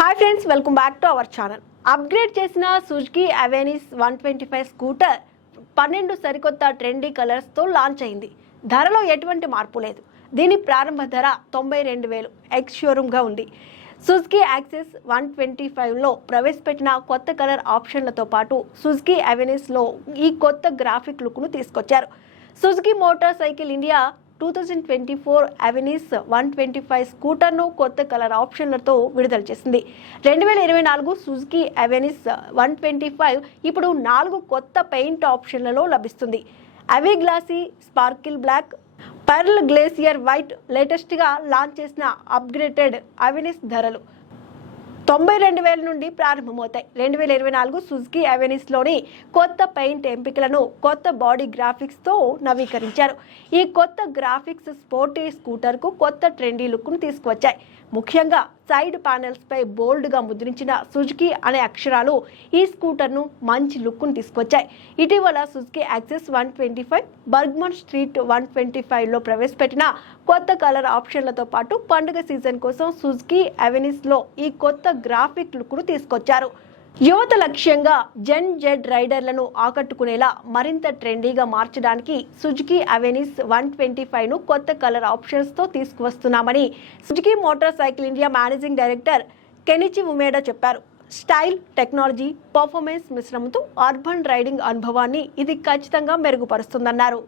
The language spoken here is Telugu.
Hi friends, welcome back to our channel. Upgrade చేసిన సుజుకి అవెనిస్ 125 స్కూటర్ 12 సరికొత్త ట్రెండీ కలర్స్తో లాంచ్ అయింది. ధరలో ఎటువంటి మార్పు లేదు. దీని ప్రారంభ ధర 92,000 ఎక్స్ షోరూమ్గా ఉంది. సుజుకి యాక్సెస్ 125లో ప్రవేశపెట్టిన కొత్త కలర్ ఆప్షన్లతో పాటు సుజుకి అవెనిస్లో ఈ కొత్త గ్రాఫిక్ లుక్ను తీసుకొచ్చారు. Suzuki motorcycle India 2024 Avenis 125 స్కూటర్ను కొత్త కలర్ ఆప్షన్లతో విడుదల చేసింది. 2024 సుజుకి అవెనిస్ 125 ఇప్పుడు 4 కొత్త పెయింట్ ఆప్షన్లలో లభిస్తుంది. అవి glossy, sparkle black, pearl glacier white. లేటెస్ట్గా లాంచ్ చేసిన అప్గ్రేడెడ్ అవెనిస్ ధరలు 92,000 నుండి ప్రారంభమవుతాయి. 2024 సుజుకి అవెనిస్లోని కొత్త పెయింట్ ఎంపికలను కొత్త బాడీ గ్రాఫిక్స్తో నవీకరించారు. ఈ కొత్త గ్రాఫిక్స్ స్పోర్టీ స్కూటర్కు కొత్త ట్రెండీ లుక్ను తీసుకువచ్చాయి. ముఖ్యంగా సైడ్ ప్యానెల్స్పై బోల్డ్గా ముద్రించిన సుజుకి అనే అక్షరాలు ఈ స్కూటర్ను మంచి లుక్ను తీసుకొచ్చాయి. ఇటీవల సుజుకి యాక్సెస్ 125, బర్గ్మన్ స్ట్రీట్ 125లో ప్రవేశపెట్టిన కొత్త కలర్ ఆప్షన్లతో పాటు పండుగ సీజన్ కోసం సుజుకి అవెనిస్లో ఈ కొత్త గ్రాఫిక్ లుక్ను తీసుకొచ్చారు. యువత లక్ష్యంగా జెన్ జెడ్ రైడర్లను ఆకట్టుకునేలా మరింత ట్రెండీగా మార్చడానికి సుజుకి అవెనిస్ 125ను కొత్త కలర్ ఆప్షన్స్తో తీసుకువస్తున్నామని Suzuki motorcycle India managing director Kenichi Umeda చెప్పారు. స్టైల్, టెక్నాలజీ, పర్ఫార్మెన్స్ మిశ్రమంతో అర్బన్ రైడింగ్ అనుభవాన్ని ఇది ఖచ్చితంగా మెరుగుపరుస్తుందన్నారు.